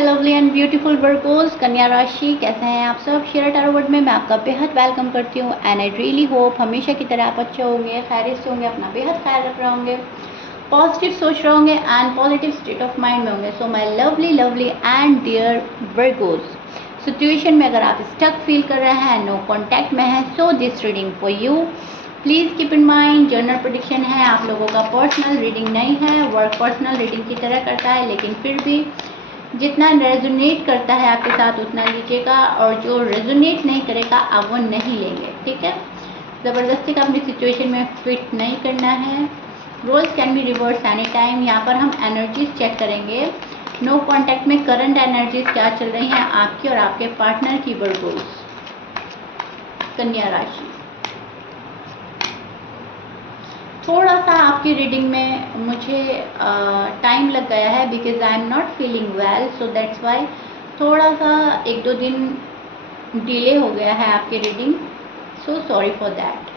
My lovely and beautiful वर्कोस कन्या राशि, कैसे हैं आप सब। शेयर टैरो वर्ड में मैं आपका बेहद वेलकम करती हूँ एंड आई रियली होप हमेशा की तरह आप अच्छे होंगे, खैरियत से होंगे, अपना बेहद ख्याल रख रहे होंगे, पॉजिटिव सोच रहे होंगे and positive state of mind में होंगे। So my lovely and dear workos, situation में अगर आप स्टक फील कर रहे हैं, नो कॉन्टैक्ट में है, so this reading for you. Please keep in mind general prediction है, आप लोगों का पर्सनल रीडिंग नहीं है। वर्क पर्सनल रीडिंग की तरह करता है, लेकिन फिर भी जितना रेजोनेट करता है आपके साथ उतना लीजिएगा, और जो रेजोनेट नहीं करेगा आप वो नहीं लेंगे, ठीक है। ज़बरदस्ती का अपनी सिचुएशन में फिट नहीं करना है। Roles can be reverse any time. यहाँ पर हम एनर्जीज चेक करेंगे, नो कॉन्टैक्ट में करंट एनर्जीज क्या चल रही हैं आपकी और आपके पार्टनर की। वर्गोस कन्या राशि, थोड़ा सा आपकी रीडिंग में मुझे टाइम लग गया है because I am not feeling well, so that's why थोड़ा सा 1-2 दिन डिले हो गया है आपकी reading, so sorry for that.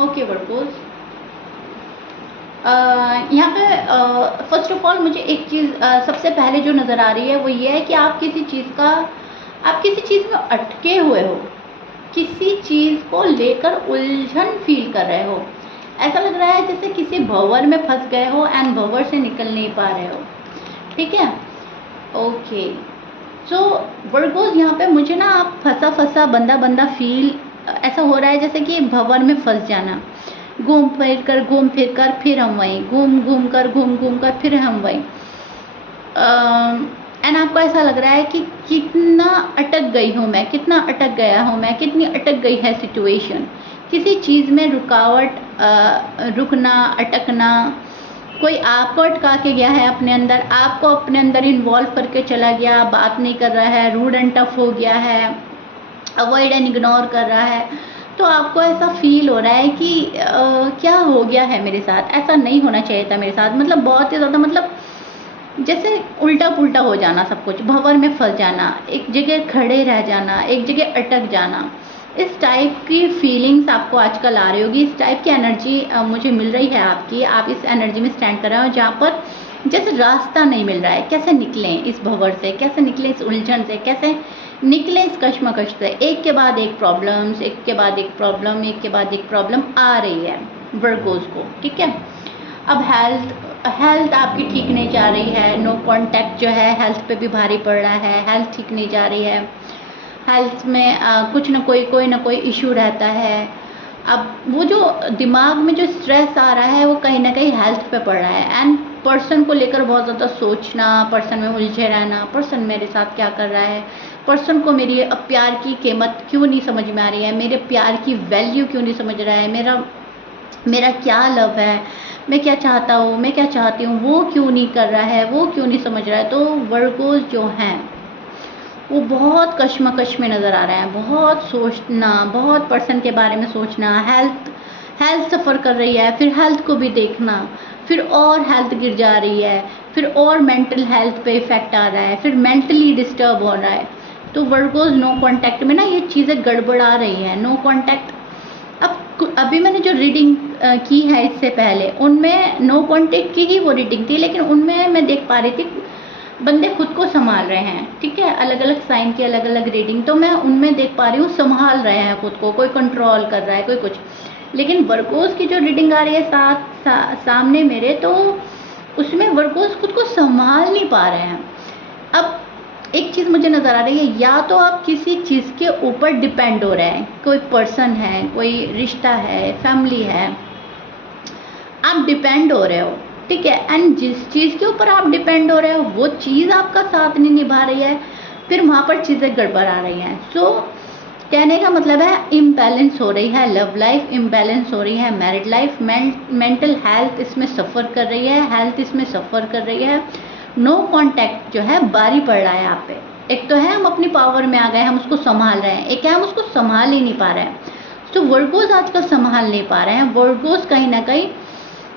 Okay workos, यहाँ पे फर्स्ट ऑफ ऑल मुझे एक चीज़ सबसे पहले जो नज़र आ रही है वो ये है कि आप किसी चीज़ में अटके हुए हो, किसी चीज़ को लेकर उलझन फील कर रहे हो। ऐसा लग रहा है जैसे किसी भंवर में फंस गए हो एंड भंवर से निकल नहीं पा रहे हो, ठीक है। ओके, सो वर्गोस, यहाँ पे मुझे ना आप फंसा बंदा फील ऐसा हो रहा है जैसे कि भंवर में फंस जाना, घूम फिर कर फिर हम वहीं, घूम कर फिर हम वहीं। एंड आपको ऐसा लग रहा है कि कितना अटक गई हूँ मैं, कितना अटक गया हूँ मैं, कितनी अटक गई है सिचुएशन। किसी चीज़ में रुकावट, रुकना, अटकना, कोई आपको अटका के गया है अपने अंदर, आपको अपने अंदर इन्वॉल्व करके चला गया, बात नहीं कर रहा है, रूड एंड टफ हो गया है, अवॉइड एंड इग्नोर कर रहा है। तो आपको ऐसा फील हो रहा है कि क्या हो गया है मेरे साथ, ऐसा नहीं होना चाहिए था मेरे साथ। मतलब बहुत ही ज़्यादा, मतलब जैसे उल्टा पुल्टा हो जाना, सब कुछ भंवर में फंस जाना, एक जगह खड़े रह जाना, एक जगह अटक जाना, इस टाइप की फीलिंग्स आपको आजकल आ रही होगी। इस टाइप की एनर्जी मुझे मिल रही है आपकी। आप इस एनर्जी में स्टैंड कर रहे हो जहाँ पर जैसे रास्ता नहीं मिल रहा है, कैसे निकलें इस भंवर से, कैसे निकलें इस उलझन से, कैसे निकलें इस कश्मकश से। एक के बाद एक प्रॉब्लम्स, एक के बाद एक प्रॉब्लम, एक के बाद एक प्रॉब्लम आ रही है वर्गोस को, ठीक है। अब हेल्थ आपकी ठीक नहीं जा रही है, नो कॉन्टैक्ट जो है हेल्थ पे भी भारी पड़ रहा है, हेल्थ ठीक नहीं जा रही है। हेल्थ में कुछ ना कोई इशू रहता है। अब वो जो दिमाग में जो स्ट्रेस आ रहा है वो कहीं ना कहीं हेल्थ पे पड़ रहा है, एंड पर्सन को लेकर बहुत ज़्यादा सोचना, पर्सन में उलझे रहना, पर्सन मेरे साथ क्या कर रहा है, पर्सन को मेरी अब प्यार की कीमत क्यों नहीं समझ में आ रही है, मेरे प्यार की वैल्यू क्यों नहीं समझ रहा है, मेरा क्या लव है, मैं क्या चाहता हूँ, मैं क्या चाहती हूँ, वो क्यों नहीं कर रहा है, वो क्यों नहीं समझ रहा है। तो वर्गोस जो हैं वो बहुत कश्मकश में नज़र आ रहे हैं, बहुत सोचना, बहुत पर्सन के बारे में सोचना, हेल्थ सफ़र कर रही है, फिर हेल्थ को भी देखना, फिर और हेल्थ गिर जा रही है, फिर और मेंटल हेल्थ पे इफ़ेक्ट आ रहा है, फिर मेंटली डिस्टर्ब हो रहा है। तो वर्गोस नो कॉन्टैक्ट में ना ये चीज़ें गड़बड़ा रही हैं, नो कॉन्टैक्ट। अब अभी मैंने जो रीडिंग की है इससे पहले, उनमें नो कॉन्टैक्ट की ही वो रीडिंग थी, लेकिन उनमें मैं देख पा रही थी बंदे खुद को संभाल रहे हैं, ठीक है। अलग अलग साइन की अलग अलग रीडिंग, तो मैं उनमें देख पा रही हूँ संभाल रहे हैं खुद को, कोई कंट्रोल कर रहा है, कोई कुछ। लेकिन वर्गोस की जो रीडिंग आ रही है सामने मेरे, तो उसमें वर्गोस खुद को संभाल नहीं पा रहे हैं। अब एक चीज़ मुझे नज़र आ रही है, या तो आप किसी चीज़ के ऊपर डिपेंड हो रहे हैं, कोई पर्सन है, कोई रिश्ता है, फैमिली है, आप डिपेंड हो रहे हो, ठीक है। एंड जिस चीज़ के ऊपर आप डिपेंड हो रहे हो वो चीज़ आपका साथ नहीं निभा रही है, फिर वहाँ पर चीज़ें गड़बड़ आ रही हैं। सो कहने का मतलब है इम्बैलेंस हो रही है, लव लाइफ इम्बैलेंस हो रही है, मैरिड लाइफ, मेंटल हेल्थ इसमें सफ़र कर रही है, हेल्थ इसमें सफ़र कर रही है। नो कॉन्टैक्ट जो है भारी पड़ रहा है आप पे। एक तो है हम अपनी पावर में आ गए, हम उसको संभाल रहे हैं, एक है हम उसको संभाल ही नहीं पा रहे हैं। तो वर्गोस आजकल संभाल नहीं पा रहे हैं। वर्गोस कहीं ना कहीं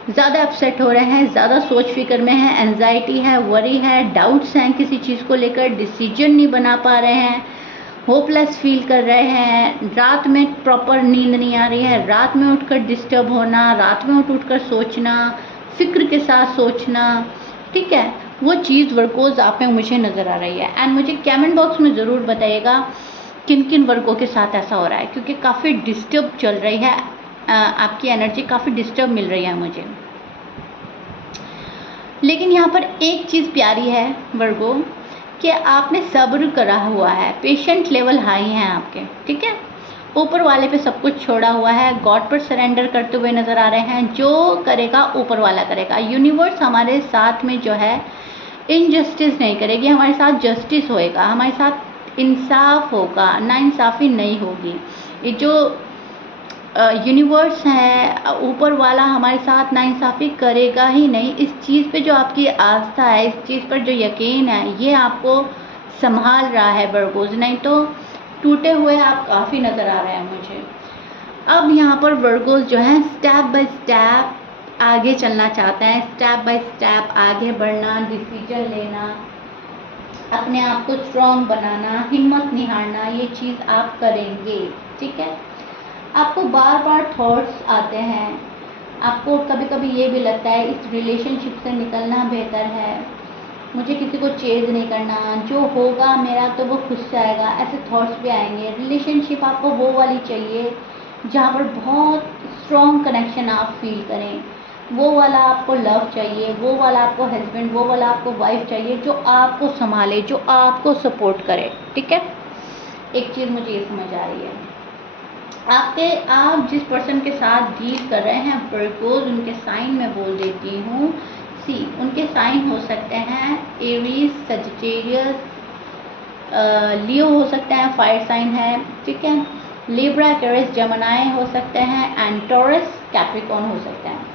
ज़्यादा अपसेट हो रहे हैं, ज़्यादा सोच फिक्र में है, एंजाइटी है, वरी है, डाउट्स हैं किसी चीज़ को लेकर, डिसीजन नहीं बना पा रहे हैं, होपलेस फील कर रहे हैं, रात में प्रॉपर नींद नहीं आ रही है, रात में उठकर डिस्टर्ब होना, रात में उठकर सोचना, फ़िक्र के साथ सोचना, ठीक है, वो चीज़ वर्गोज़ आप में मुझे नज़र आ रही है। एंड मुझे कमेंट बॉक्स में ज़रूर बताइएगा किन किन वर्गों के साथ ऐसा हो रहा है, क्योंकि काफ़ी डिस्टर्ब चल रही है, आपकी एनर्जी काफ़ी डिस्टर्ब मिल रही है मुझे। लेकिन यहाँ पर एक चीज़ प्यारी है वर्गो, कि आपने सब्र करा हुआ है, पेशेंट लेवल हाई है आपके, ठीक है। ऊपर वाले पे सब कुछ छोड़ा हुआ है, गॉड पर सरेंडर करते हुए नज़र आ रहे हैं। जो करेगा ऊपर वाला करेगा। यूनिवर्स हमारे साथ में जो है इनजस्टिस नहीं करेगी, हमारे साथ जस्टिस होएगा, हमारे साथ इंसाफ होगा, नाइंसाफ़ी नहीं होगी। ये जो यूनिवर्स है, ऊपर वाला हमारे साथ नाइंसाफ़ी करेगा ही नहीं। इस चीज़ पे जो आपकी आस्था है, इस चीज़ पर जो यकीन है, ये आपको संभाल रहा है वर्गोज़, नहीं तो टूटे हुए आप काफ़ी नज़र आ रहे हैं मुझे। अब यहाँ पर वर्गोज़ जो हैं स्टेप बाय स्टेप आगे चलना चाहते हैं, स्टेप बाय स्टेप आगे बढ़ना, डिसीजन लेना, अपने आप को स्ट्रॉन्ग बनाना, हिम्मत नहीं हारना, ये चीज़ आप करेंगे, ठीक है। आपको बार बार थॉट्स आते हैं, आपको कभी कभी ये भी लगता है इस रिलेशनशिप से निकलना बेहतर है, मुझे किसी को चेज़ नहीं करना, जो होगा मेरा तो वो खुश जाएगा, ऐसे थॉट्स भी आएंगे। रिलेशनशिप आपको वो वाली चाहिए जहाँ पर बहुत स्ट्रॉन्ग कनेक्शन आप फील करें, वो वाला आपको लव चाहिए, वो वाला आपको हस्बैंड, वो वाला आपको वाइफ चाहिए जो आपको संभाले, जो आपको सपोर्ट करे, ठीक है। एक चीज़ मुझे ये समझ आ रही है, आप जिस पर्सन के साथ डील कर रहे हैं वर्गोज़, उनके साइन में बोल देती हूँ। सी उनके साइन हो सकते हैं एरीज, सजिटेरियस, लियो हो सकते हैं, फायर साइन है, ठीक है। लिब्रा, एक्वेरियस, जेमिनी हो सकते हैं, एंड टॉरस, कैप्रिकॉर्न हो सकते हैं।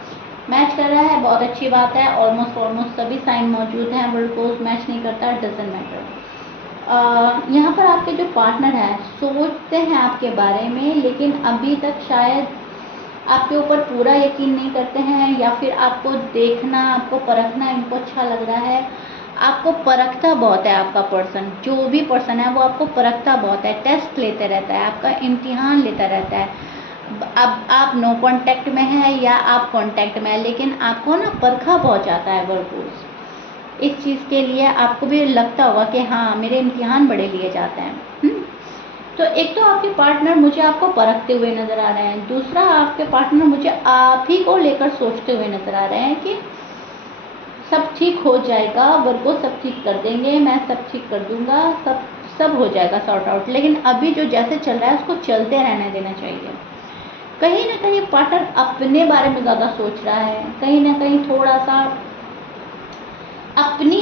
मैच कर रहा है, बहुत अच्छी बात है। ऑलमोस्ट सभी साइन मौजूद हैं। वर्गोज़ मैच नहीं करता, डजंट मैटर। यहाँ पर आपके जो पार्टनर हैं सोचते हैं आपके बारे में, लेकिन अभी तक शायद आपके ऊपर पूरा यकीन नहीं करते हैं, या फिर आपको देखना, आपको परखना इनको अच्छा लग रहा है। आपको परखता बहुत है आपका पर्सन, जो भी पर्सन है वो आपको परखता बहुत है, टेस्ट लेते रहता है, आपका इम्तिहान लेता रहता है। अब आप नो कांटेक्ट में है या आप कांटेक्ट में है, लेकिन आपको ना परखा बहुत जाता है वर्गोज़। इस चीज़ के लिए आपको भी लगता होगा कि हाँ मेरे इम्तिहान बड़े लिए जाते हैं। तो एक तो आपके पार्टनर मुझे आपको परखते हुए नज़र आ रहे हैं, दूसरा आपके पार्टनर मुझे आप ही को लेकर सोचते हुए नज़र आ रहे हैं कि सब ठीक हो जाएगा, वर्गो सब ठीक कर देंगे, मैं सब ठीक कर दूंगा, सब हो जाएगा सॉर्ट आउट। लेकिन अभी जो जैसे चल रहा है उसको चलते रहने देना चाहिए। कहीं ना कहीं पार्टनर अपने बारे में ज़्यादा सोच रहा है, कहीं ना कहीं थोड़ा सा अपनी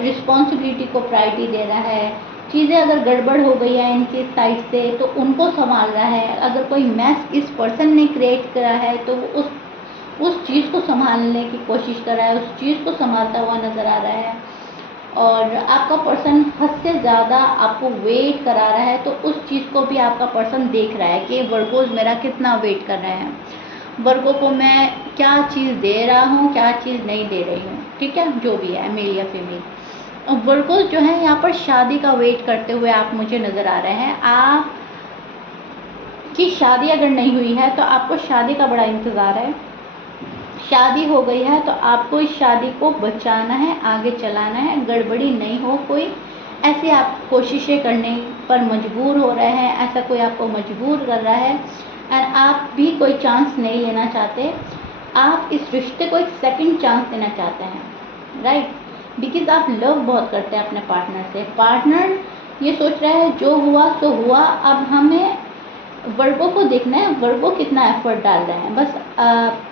रिस्पॉन्सिबिलिटी को प्रायोरिटी दे रहा है। चीज़ें अगर गड़बड़ हो गई है इनकी साइड से तो उनको संभाल रहा है। अगर कोई मैस इस पर्सन ने क्रिएट करा है तो वो उस चीज़ को संभालने की कोशिश कर रहा है, उस चीज़ को संभालता हुआ नज़र आ रहा है। और आपका पर्सन हद से ज़्यादा आपको वेट करा रहा है, तो उस चीज़ को भी आपका पर्सन देख रहा है कि वर्गोज़ मेरा कितना वेट कर रहे हैं, वर्गों को मैं क्या चीज़ दे रहा हूँ, क्या चीज़ नहीं दे रही हूँ, ठीक है, जो भी है मेल या फीमेल। वर्गोज़ जो है यहाँ पर शादी का वेट करते हुए आप मुझे नज़र आ रहे हैं। आप की शादी अगर नहीं हुई है तो आपको शादी का बड़ा इंतज़ार है। शादी हो गई है तो आपको इस शादी को बचाना है, आगे चलाना है, गड़बड़ी नहीं हो कोई। ऐसे आप कोशिशें करने पर मजबूर हो रहे हैं, ऐसा कोई आपको मजबूर कर रहा है, और आप भी कोई चांस नहीं लेना चाहते। आप इस रिश्ते को एक सेकंड चांस देना चाहते हैं, राइट, बिकॉज आप लव बहुत करते हैं अपने पार्टनर से। पार्टनर ये सोच रहा है जो हुआ सो हुआ, अब हमें वर्गों को देखना है, वर्गों कितना एफर्ट डाल रहे हैं। बस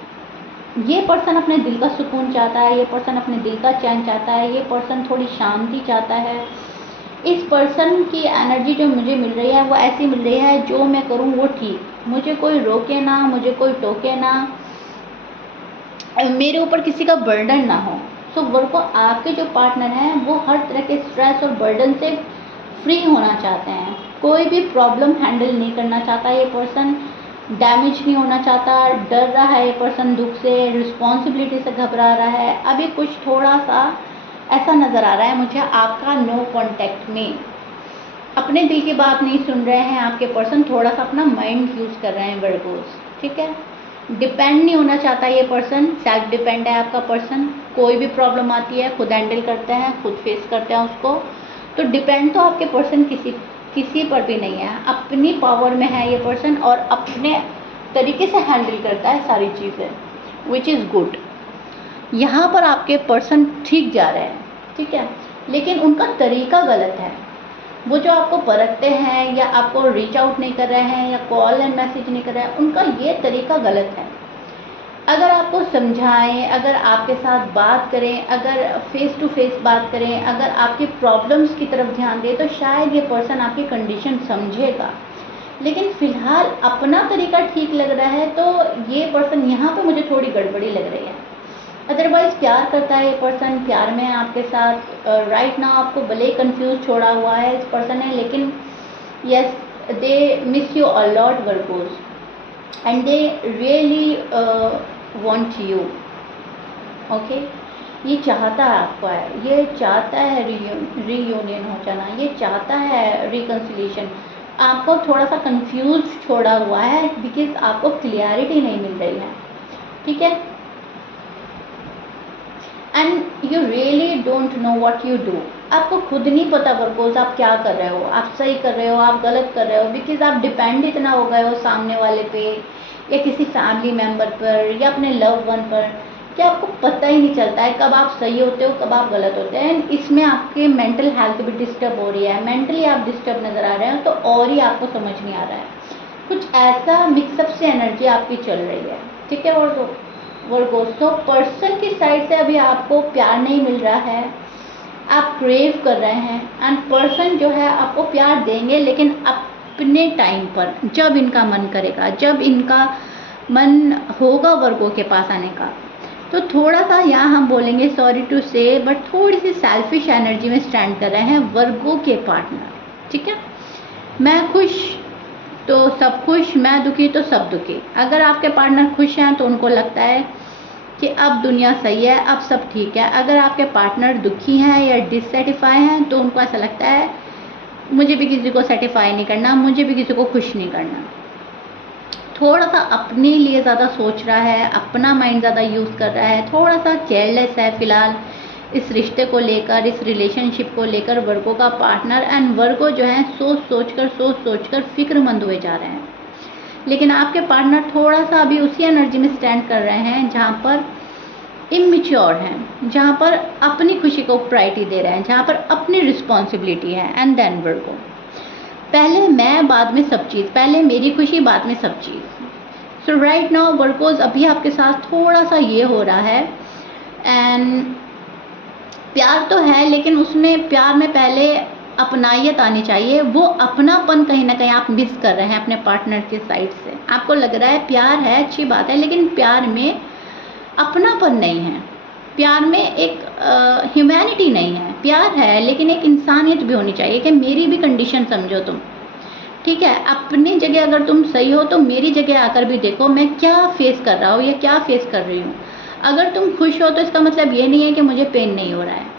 ये पर्सन अपने दिल का सुकून चाहता है, ये पर्सन अपने दिल का चैन चाहता है, ये पर्सन थोड़ी शांति चाहता है। इस पर्सन की एनर्जी जो मुझे मिल रही है वो ऐसी मिल रही है, जो मैं करूँ वो ठीक, मुझे कोई रोके ना, मुझे कोई टोके ना, मेरे ऊपर किसी का बर्डन ना हो। सो वर्गो आपके जो पार्टनर हैं वो हर तरह के स्ट्रेस और बर्डन से फ्री होना चाहते हैं। कोई भी प्रॉब्लम हैंडल नहीं करना चाहता ये पर्सन, डैमेज नहीं होना चाहता, डर रहा है ये पर्सन दुख से, रिस्पॉन्सिबिलिटी से घबरा रहा है। अभी कुछ थोड़ा सा ऐसा नज़र आ रहा है मुझे आपका नो कांटेक्ट में, अपने दिल की बात नहीं सुन रहे हैं आपके पर्सन, थोड़ा सा अपना माइंड यूज़ कर रहे हैं वर्गोज़, ठीक है। डिपेंड नहीं होना चाहता ये पर्सन, सेल्फ डिपेंड है आपका पर्सन। कोई भी प्रॉब्लम आती है खुद हैंडल करते हैं, खुद फेस करते हैं उसको। तो डिपेंड तो आपके पर्सन किसी पर भी नहीं है, अपनी पावर में है ये पर्सन और अपने तरीके से हैंडल करता है सारी चीज़ें, विच इज़ गुड। यहाँ पर आपके पर्सन ठीक जा रहे हैं, ठीक है, लेकिन उनका तरीका गलत है। वो जो आपको परखते हैं या आपको रीच आउट नहीं कर रहे हैं या कॉल एंड मैसेज नहीं कर रहे हैं, उनका ये तरीका गलत है। अगर आपको समझाएं, अगर आपके साथ बात करें, अगर फेस टू फेस बात करें, अगर आपकी प्रॉब्लम्स की तरफ ध्यान दें, तो शायद ये पर्सन आपकी कंडीशन समझेगा। लेकिन फ़िलहाल अपना तरीका ठीक लग रहा है, तो ये पर्सन यहाँ पे मुझे थोड़ी गड़बड़ी लग रही है। अदरवाइज़ प्यार करता है ये पर्सन, प्यार में है आपके साथ। राइट नाउ आपको भले कंफ्यूज छोड़ा हुआ है इस पर्सन ने, लेकिन yes, they miss you a lot workos and they really want you. Okay, ये चाहता है आपको, है ये चाहता है रीयूनियन हो जाना, ये चाहता है रिकन्सिलिएशन। आपको थोड़ा सा कंफ्यूज छोड़ा हुआ है बिकॉज आपको क्लियरिटी नहीं मिल रही है, ठीक है। And you really don't know what you do. आपको खुद नहीं पता वर्कोस आप क्या कर रहे हो, आप सही कर रहे हो, आप गलत कर रहे हो, बिकॉज आप डिपेंड इतना हो गए हो सामने वाले पे या किसी फैमिली मेम्बर पर या अपने लव वन पर कि आपको पता ही नहीं चलता है कब आप सही होते हो, कब आप गलत होते हैं। एंड इसमें आपके मेंटल हेल्थ भी डिस्टर्ब हो रही है, मेंटली आप डिस्टर्ब नज़र आ रहे हो, तो और ही आपको समझ नहीं आ रहा है। कुछ ऐसा मिक्सअप से एनर्जी आपकी चल रही है, ठीक है। और वर्गोस पर्सन की साइड से अभी आपको प्यार नहीं मिल रहा है, आप क्रेव कर रहे हैं। एंड पर्सन जो है आपको प्यार देंगे, लेकिन अपने टाइम पर, जब इनका मन करेगा, जब इनका मन होगा वर्गों के पास आने का। तो थोड़ा सा यहाँ हम बोलेंगे, सॉरी टू से, बट थोड़ी सी सेल्फिश एनर्जी में स्टैंड कर रहे हैं वर्गों के पार्टनर, ठीक है। मैं खुश तो सब खुश, मैं दुखी तो सब दुखी। अगर आपके पार्टनर खुश हैं तो उनको लगता है कि अब दुनिया सही है, अब सब ठीक है। अगर आपके पार्टनर दुखी हैं या डिससेटिस्फाई हैं तो उनको ऐसा लगता है मुझे भी किसी को सेटिस्फाई नहीं करना, मुझे भी किसी को खुश नहीं करना। थोड़ा सा अपने लिए ज़्यादा सोच रहा है, अपना माइंड ज़्यादा यूज़ कर रहा है, थोड़ा सा केयरलेस है फ़िलहाल इस रिश्ते को लेकर, इस रिलेशनशिप को लेकर वर्गों का पार्टनर। एंड वर्गो जो है सोच सोच कर फिक्रमंद हुए जा रहे हैं। लेकिन आपके पार्टनर थोड़ा सा अभी उसी एनर्जी में स्टैंड कर रहे हैं जहाँ पर इमेच्योर हैं, जहाँ पर अपनी खुशी को प्रायोरिटी दे रहे हैं, जहाँ पर अपनी रिस्पॉन्सिबिलिटी है। एंड देन वर्गो, पहले मैं बाद में सब चीज़, पहले मेरी खुशी बाद में सब चीज़। सो राइट नाउ वर्कोज अभी आपके साथ थोड़ा सा ये हो रहा है। एंड प्यार तो है, लेकिन उसमें प्यार में पहले अपनायत आनी चाहिए। वो अपनापन कहीं ना कहीं आप मिस कर रहे हैं अपने पार्टनर के साइड से। आपको लग रहा है प्यार है, अच्छी बात है, लेकिन प्यार में अपनापन नहीं है, प्यार में एक ह्यूमैनिटी नहीं है। प्यार है लेकिन एक इंसानियत भी होनी चाहिए कि मेरी भी कंडीशन समझो तुम, ठीक है। अपनी जगह अगर तुम सही हो तो मेरी जगह आकर भी देखो मैं क्या फेस कर रहा हूँ या क्या फेस कर रही हूँ। अगर तुम खुश हो तो इसका मतलब ये नहीं है कि मुझे पेन नहीं हो रहा है।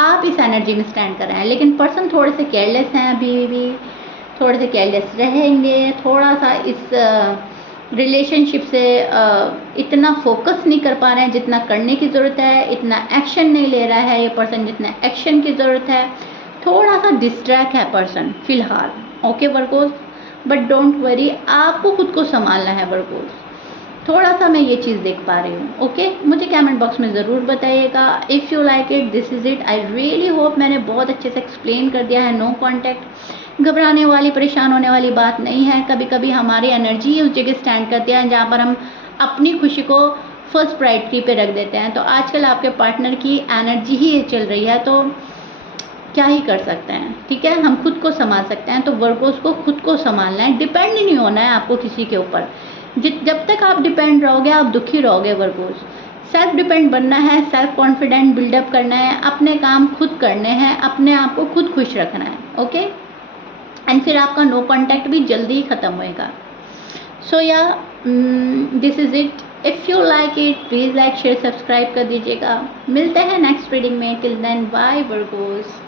आप इस एनर्जी में स्टैंड कर रहे हैं, लेकिन पर्सन थोड़े से केयरलेस हैं, अभी भी थोड़े से केयरलेस रहेंगे। थोड़ा सा इस रिलेशनशिप से इतना फोकस नहीं कर पा रहे हैं जितना करने की ज़रूरत है, इतना एक्शन नहीं ले रहा है ये पर्सन जितना एक्शन की ज़रूरत है। थोड़ा सा डिस्ट्रैक्ट है पर्सन फ़िलहाल, ओके वर्कोस। बट डोंट वरी, आपको खुद को संभालना है वर्कोस। थोड़ा सा मैं ये चीज़ देख पा रही हूँ, ओके। मुझे कमेंट बॉक्स में ज़रूर बताइएगा। If you like it, this is it. I really hope मैंने बहुत अच्छे से एक्सप्लेन कर दिया है। नो कॉन्टैक्ट, घबराने वाली, परेशान होने वाली बात नहीं है। कभी कभी हमारी एनर्जी ही उस जगह स्टैंड करती है जहाँ पर हम अपनी खुशी को फर्स्ट प्रायोरिटी पे रख देते हैं। तो आजकल आपके पार्टनर की एनर्जी ही ये चल रही है, तो क्या ही कर सकते हैं, ठीक है। हम खुद को संभाल सकते हैं, तो वर्कोस को खुद को संभालना है। डिपेंड नहीं होना है आपको किसी के ऊपर। जब तक आप डिपेंड रहोगे आप दुखी रहोगे वर्कोस। सेल्फ डिपेंड बनना है, सेल्फ कॉन्फिडेंट बिल्डअप करना है, अपने काम खुद करने हैं, अपने आप को खुद खुश रखना है, ओके। एंड फिर आपका नो कॉन्टैक्ट भी जल्दी ही ख़त्म होएगा। So yeah this is it. If you like it please like share subscribe कर दीजिएगा। मिलते हैं नेक्स्ट रीडिंग में। Till then bye वर्कोस।